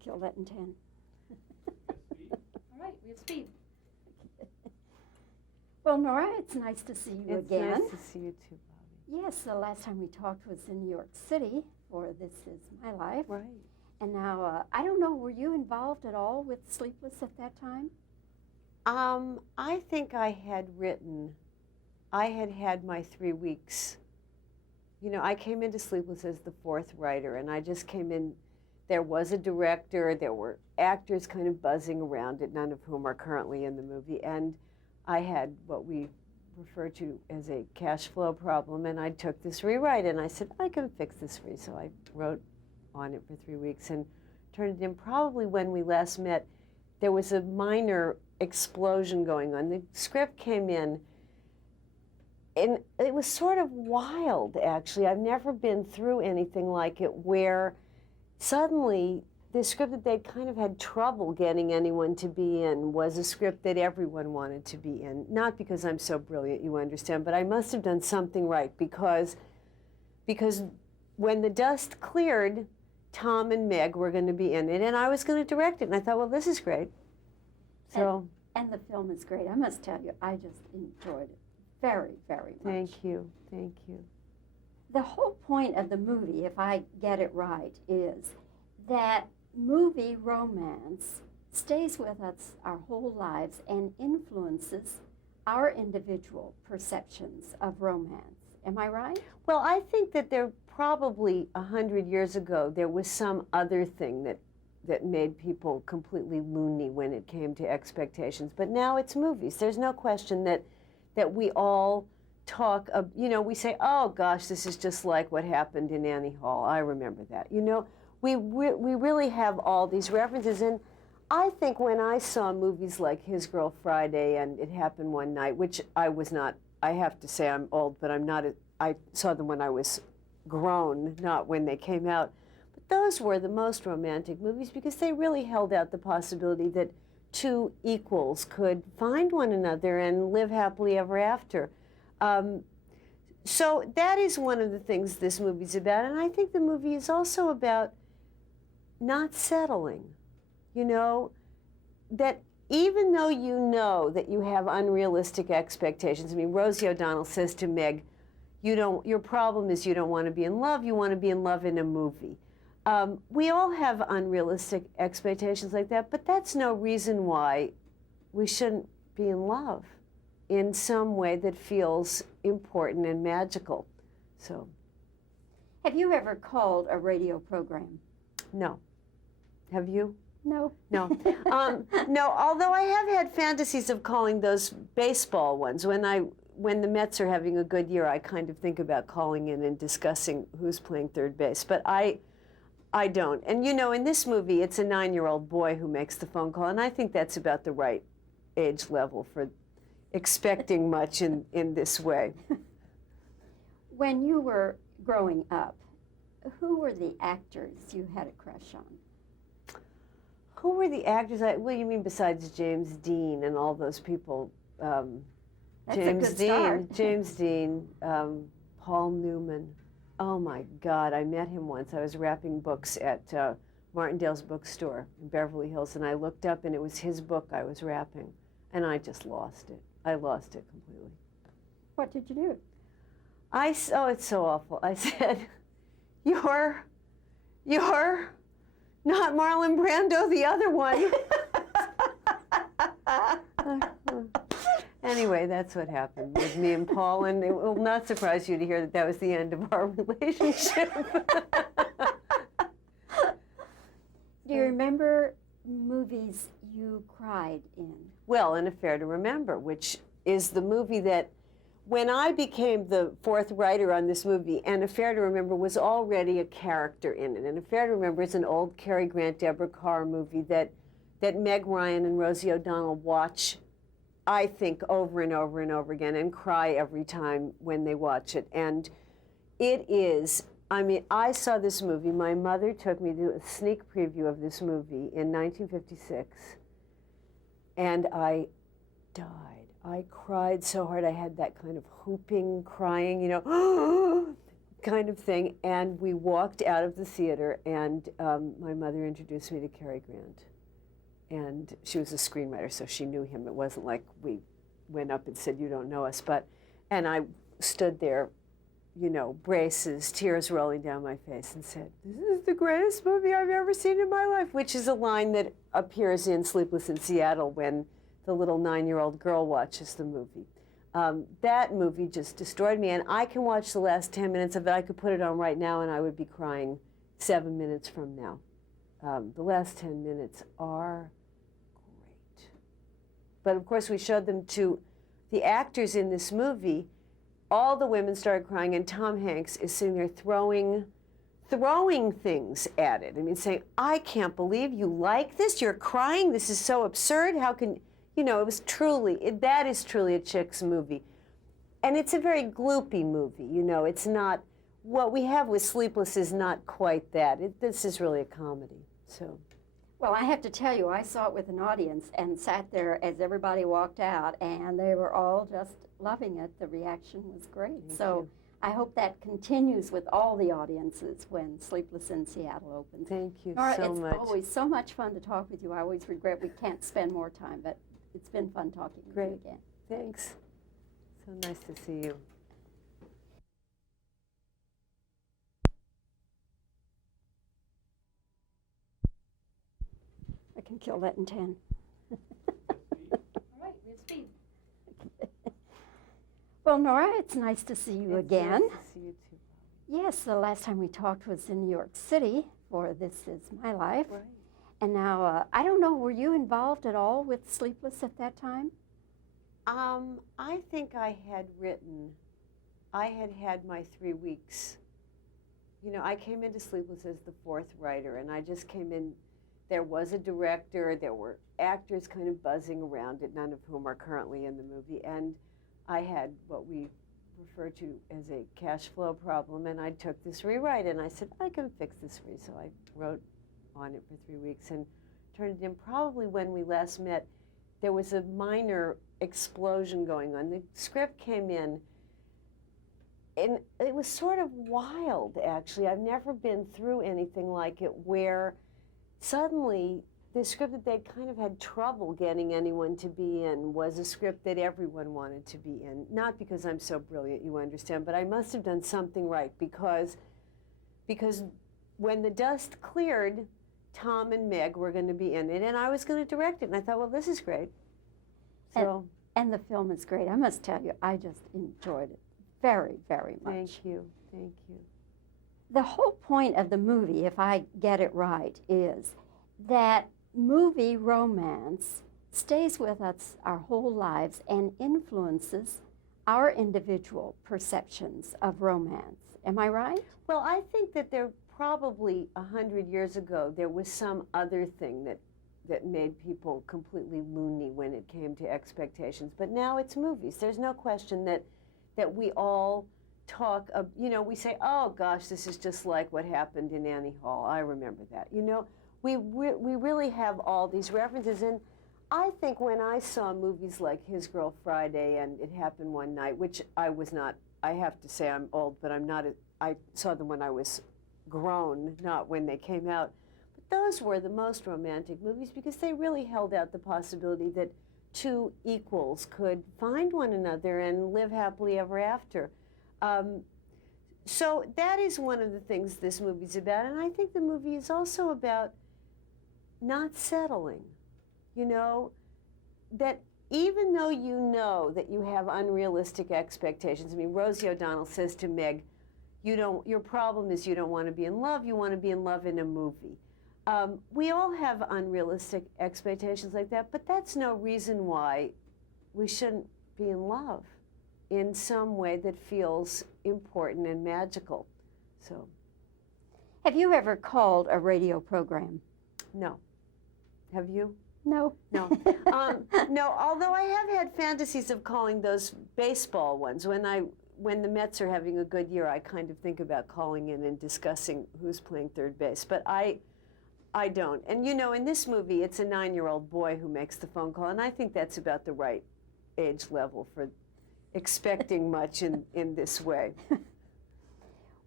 kill that in 10. All right, we have speed. Well, Nora, it's nice to see you again. It's nice to see you too, Bobbie. Yes, the last time we talked was in New York City for This Is My Life. Right. And now, I don't know, were you involved at all with Sleepless at that time? I think I had had my 3 weeks. You know, I came into Sleepless as the fourth writer, and I just came in. There was a director, there were actors kind of buzzing around it, none of whom are currently in the movie, and I had what we refer to as a cash flow problem, and I took this rewrite, and I said, I can fix this for you. So I wrote on it for 3 weeks and turned it in. Probably when we last met, there was a minor explosion going on. The script came in, and it was sort of wild, actually. I've never been through anything like it, where suddenly the script that they'd kind of had trouble getting anyone to be in was a script that everyone wanted to be in. Not because I'm so brilliant, you understand, but I must have done something right, because when the dust cleared, Tom and Meg were going to be in it, and I was going to direct it. And I thought, well, this is great. So. And the film is great. I must tell you, I just enjoyed it very, very much. Thank you. Thank you. The whole point of the movie, if I get it right, is that movie romance stays with us our whole lives and influences our individual perceptions of romance. Am I right? Well, I think that there probably 100 years ago, there was some other thing that made people completely loony when it came to expectations. But now it's movies. There's no question that we all talk of, you know, we say, oh gosh, this is just like what happened in Annie Hall. I remember that. You know, we really have all these references. And I think when I saw movies like His Girl Friday and It Happened One Night, which I was not, I have to say I'm old, but I'm not, I saw them when I was grown, not when they came out. But those were the most romantic movies because they really held out the possibility that two equals could find one another and live happily ever after. So that is one of the things this movie's about. And I think the movie is also about not settling. You know, that even though you know that you have unrealistic expectations, I mean, Rosie O'Donnell says to Meg, your problem is you don't want to be in love, you want to be in love in a movie. We all have unrealistic expectations like that, but that's no reason why we shouldn't be in love in some way that feels important and magical. So. Have you ever called a radio program? No. Have you? No. No. No, although I have had fantasies of calling those baseball ones. When the Mets are having a good year, I kind of think about calling in and discussing who's playing third base. But I don't. And you know, in this movie, it's a 9-year-old boy who makes the phone call, and I think that's about the right age level for expecting much in this way. When you were growing up, who were the actors you had a crush on? Who were the actors? Well, you mean besides James Dean and all those people? That's a good start. James Dean, Paul Newman. Oh my God, I met him once. I was wrapping books at Martindale's bookstore in Beverly Hills, and I looked up and it was his book I was wrapping, and I just lost it. I lost it completely. What did you do? Oh, it's so awful. I said, you're not Marlon Brando, the other one. Anyway, that's what happened with me and Paul, and it will not surprise you to hear that was the end of our relationship. Do you remember movies you cried in? Well, An Affair to Remember, which is the movie that, when I became the fourth writer on this movie, An Affair to Remember was already a character in it. An Affair to Remember is an old Cary Grant, Deborah Carr movie that Meg Ryan and Rosie O'Donnell watch, I think, over and over and over again and cry every time when they watch it. And it is, I mean, I saw this movie. My mother took me to a sneak preview of this movie in 1956, and I died. I cried so hard. I had that kind of whooping, crying, you know, kind of thing. And we walked out of the theater, and my mother introduced me to Cary Grant. And she was a screenwriter, so she knew him. It wasn't like we went up and said, "You don't know us." And I stood there, braces, tears rolling down my face, and said, "This is the greatest movie I've ever seen in my life," which is a line that appears in Sleepless in Seattle when the little 9-year-old girl watches the movie. That movie just destroyed me, and I can watch the last 10 minutes of it. I could put it on right now, and I would be crying 7 minutes from now. The last 10 minutes are great. But of course, we showed them to the actors in this movie. All the women started crying, and Tom Hanks is sitting there throwing things at it. I mean, saying, "I can't believe you like this. You're crying. This is so absurd. How can..." it was that is truly a chick's movie. And it's a very gloopy movie, it's not, what we have with Sleepless is not quite that. This is really a comedy, so. Well, I have to tell you, I saw it with an audience and sat there as everybody walked out, and they were all just loving it. The reaction was great. Thank So you. I hope that continues with all the audiences when Sleepless in Seattle opens. Thank you Nora, so much. it's always so much fun to talk with you. I always regret we can't spend more time, but it's been fun talking with you again. Thanks. So nice to see you. I can kill that in 10. All right, we have speed. Well, Nora, it's nice to see you again. Nice to see you too. Yes, the last time we talked was in New York City for This Is My Life. Right. And now, I don't know, were you involved at all with Sleepless at that time? I think I had my 3 weeks. I came into Sleepless as the 4th writer, and I just came in. There was a director, there were actors kind of buzzing around it, none of whom are currently in the movie, and I had what we refer to as a cash flow problem, and I took this rewrite, and I said, I can fix this for you. So I wrote on it for 3 weeks and turned it in. Probably when we last met, there was a minor explosion going on. The script came in, and it was sort of wild, actually. I've never been through anything like it, where suddenly the script that they'd kind of had trouble getting anyone to be in was a script that everyone wanted to be in. Not because I'm so brilliant, you understand, but I must have done something right, because when the dust cleared, Tom and Meg were going to be in it, and I was going to direct it. And I thought, well, this is great. So, and the film is great. I must tell you, I just enjoyed it very, very much. Thank you. Thank you. The whole point of the movie, if I get it right, is that movie romance stays with us our whole lives and influences our individual perceptions of romance. Am I right? Well, I think that there probably 100 years ago, there was some other thing that made people completely loony when it came to expectations. But now it's movies. There's no question that we all talk of, we say, oh gosh, this is just like what happened in Annie Hall. I remember that. We really have all these references. And I think when I saw movies like His Girl Friday and It Happened One Night, which I was not, I have to say I'm old, but I'm not, I saw them when I was grown, not when they came out. But those were the most romantic movies because they really held out the possibility that two equals could find one another and live happily ever after. So that is one of the things this movie's about. And I think the movie is also about not settling. That even though you know that you have unrealistic expectations, I mean, Rosie O'Donnell says to Meg, your problem is you don't want to be in love, you want to be in love in a movie. We all have unrealistic expectations like that, but that's no reason why we shouldn't be in love in some way that feels important and magical. So, have you ever called a radio program? No. Have you? No. No. No, although I have had fantasies of calling those baseball ones. When the Mets are having a good year, I kind of think about calling in and discussing who's playing third base. But I don't. And in this movie, it's a 9-year-old boy who makes the phone call, and I think that's about the right age level for expecting much in this way.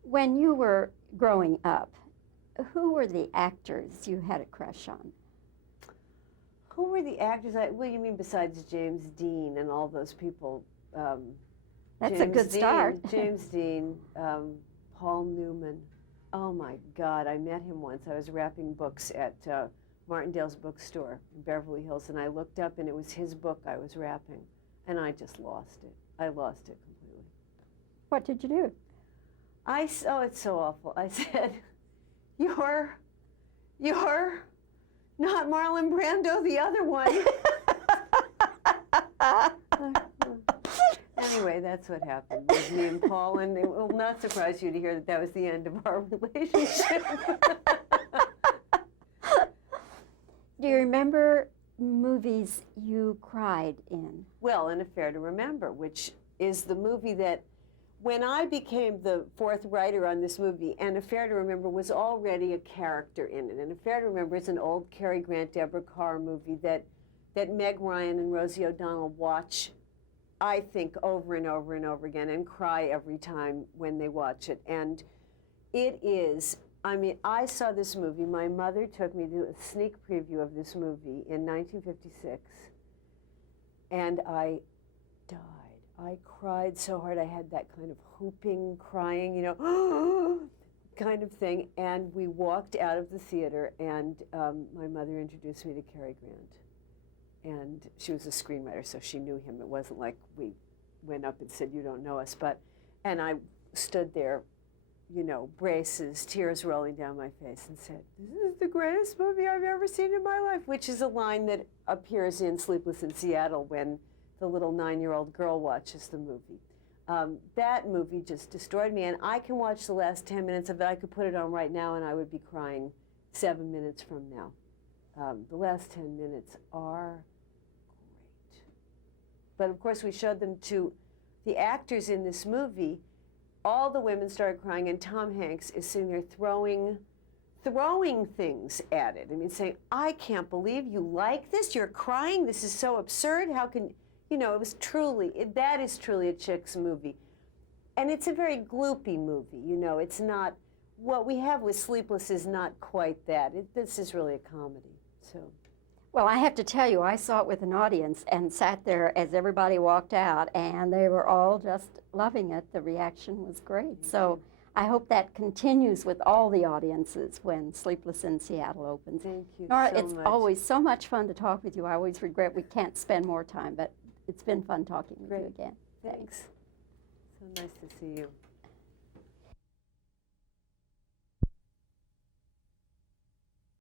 When you were growing up, who were the actors you had a crush on? Who were the actors? Well, you mean besides James Dean and all those people? That's a good start. James Dean, Paul Newman. Oh my God, I met him once. I was wrapping books at Martindale's bookstore in Beverly Hills, and I looked up and it was his book I was wrapping, and I just lost it. I lost it completely. What did you do? Oh, it's so awful. I said, you're not Marlon Brando, the other one. Anyway, that's what happened with me and Paul, and it will not surprise you to hear that that was the end of our relationship. Do you remember movies you cried in? Well, An Affair to Remember, which is the movie that, when I became the fourth writer on this movie, An Affair to Remember was already a character in it. An Affair to Remember is an old Cary Grant, Deborah Carr movie that Meg Ryan and Rosie O'Donnell watch, I think, over and over and over again, and cry every time when they watch it. And it is, I mean, I saw this movie. My mother took me to a sneak preview of this movie in 1956, and I died. I cried so hard. I had that kind of whooping, crying, you know, kind of thing. And we walked out of the theater, and my mother introduced me to Cary Grant. And she was a screenwriter, so she knew him. It wasn't like we went up and said, "You don't know us." And I stood there, you know, braces, tears rolling down my face, and said, "This is the greatest movie I've ever seen in my life," which is a line that appears in Sleepless in Seattle when the little 9-year-old girl watches the movie. That movie just destroyed me, and I can watch the last 10 minutes of it. I could put it on right now, and I would be crying 7 minutes from now. The last 10 minutes are great. But of course, we showed them to the actors in this movie. All the women started crying, and Tom Hanks is sitting there throwing things at it. I mean, saying, "I can't believe you like this. You're crying. This is so absurd. How can..." You know, that is truly a chick's movie. And it's a very gloopy movie, you know. It's not, what we have with Sleepless is not quite that. This is really a comedy, so. Well, I have to tell you, I saw it with an audience and sat there as everybody walked out, and they were all just loving it. The reaction was great. So I hope that continues with all the audiences when Sleepless in Seattle opens. Thank you Nora, so it's much. always so much fun to talk with you. I always regret we can't spend more time, but it's been fun talking with you again. Thanks. So nice to see you.